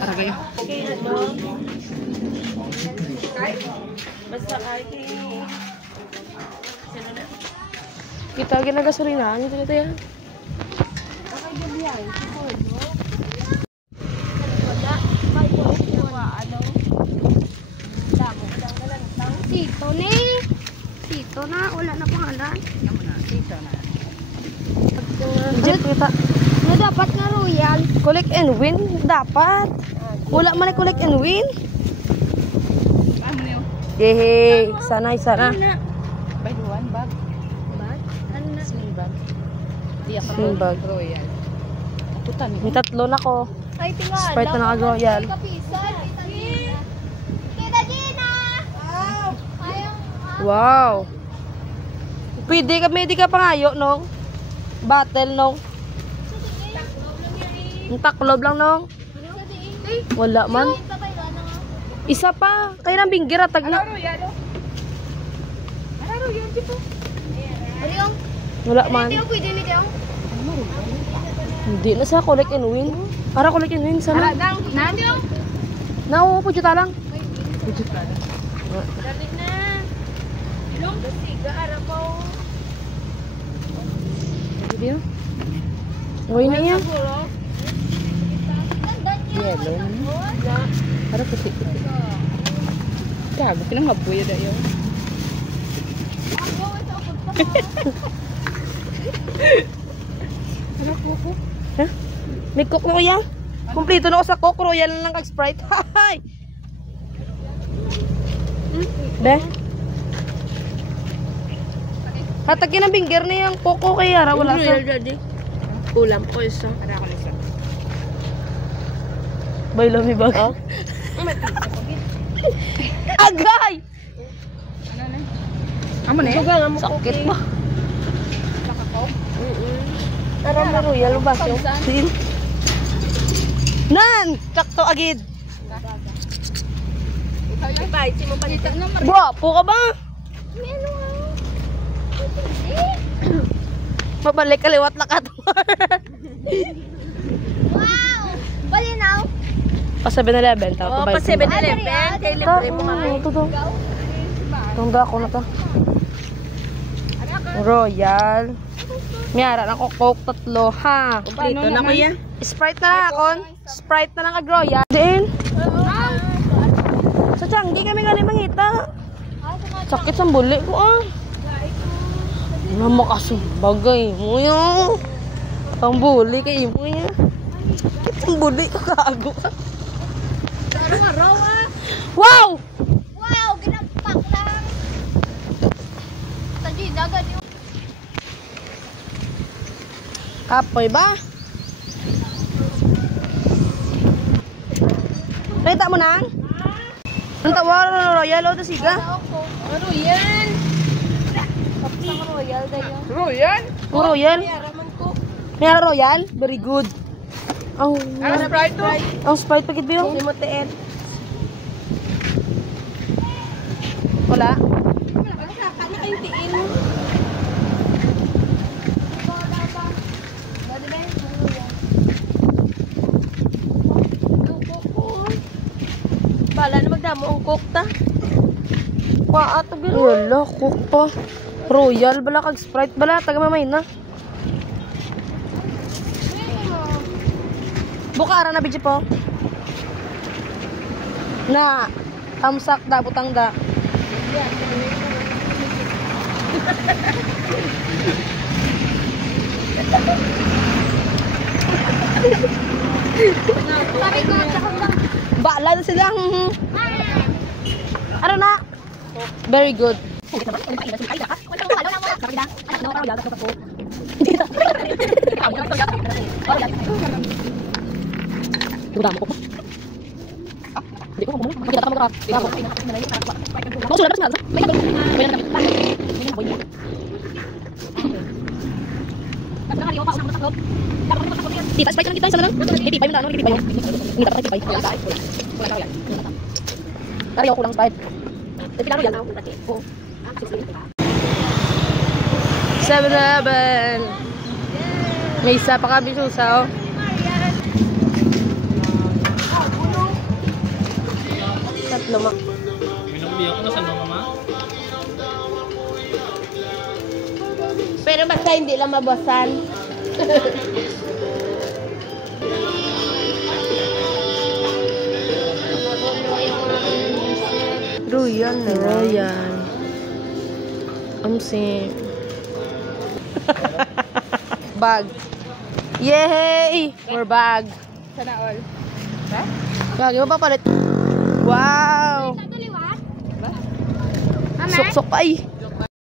Aragay. Okay, ano? Basta kahit Kita ginagasolinahan ito dito yan. okay, gabiyahin. Wala. May ano? Damo ko lang lang. Sito ni. Sito na. Wala na pangalan. Dito na. Jet kita. Na dapat na royal. Collect and win. Dapat. Wala man ay collect and win. Yehe. Sanay sana. By the one bag. Bag? Ano na? Sling bag. Di ako Sling bag. royal. Putan. May tatlo na ko. Ay, tingala. Sprite na naka-royal. Kapisan. Kita Gina! Wow. Pwede ka, may di ka pangayo, no? Battle, no? Ang taklob lang, no? Wala man. Isa pa. Kaya nang binggir atag na. Wala man. Pwede ni Diong. Hindi na sa collect and win. Para collect and win sana. Na Diong. Nauupo juta lang. Dali na. Ilong. Siga, arapaw. Hindi na. Uy na yan. Yellow na. Para puti-puti. Gago, pinangabuya na yun. Ano kuko? Ha? May cook na ko yan. Kumplito na ako sa cook. Royal na lang kag-sprite. Hay! Be? Hatagin ang binger na yung coco kay Yara. Wala sa... Kulam ko isa. Ada ko isa. Bay lami bag. Oh? Agay! Ano na? Amo na eh? Sakit ba? Tara mo royal ba? Sin? Nan! Sakto agid. Ipahit mo pa nito. Guwapo ka ba? Mabalik kaliwat na ka to. Wow! Balinaw. Pa 7-Eleven. Oh, pa 7-Eleven. Kay libre mo mga. Ito to. Tunda ako na to. Royal. Miyara na ko Coke tatlo ha. Kumplito na kuya. Sprite na lang ako. Sprite na lang kag Royal. Din. Sa Changi kami galing mangita. Sakit sa buli ko ah. Ano mo kasi bagay mo yan. Pambuli kay mo yan. Pambuli ka kago. Araw ah. Wow! Wow! Ginampak lang. Tadi dagat yung... Kapoy ba? Nakita mo na? Ang tawar Royal o siga? Ano yan? Kapsang royal dayo. Royal? Ang Royal? Mayroon Royal? Very good. Ang Sprite to? ang Sprite pagit ba yun? Hindi mo tiin. Wala? Kanya kayong tiin. Bala na magdamo ang cook ta. Waat na biro. Wala, cook pa. Royal bala kag Sprite bala. Taga mamay na. Bukara na bidyo po. Na tamsak da butang da. Sabi ko, tsakang lang. Bala na silang. Ano na? Very good. Dudam ko. Hindi ko mo. Makita ka mo ka. Ako sulat na. May Tipa, spike lang kita isa na lang. Tipa yun na, ano? Tipa yun. Hindi tapos tipa yun. Tari ako lang spike. Pero yan. 7-Eleven. May isa pa kami susa, oh. luma. Minumbi ako na sa mama. Pero basta hindi lang mabasan. Royal na. Royal. Amsim. Bag. Yay! More bag. Sana all. Bag, iba pa palit. Wow! Ito liwat? Ba? Amay? Sok-sok pa ay.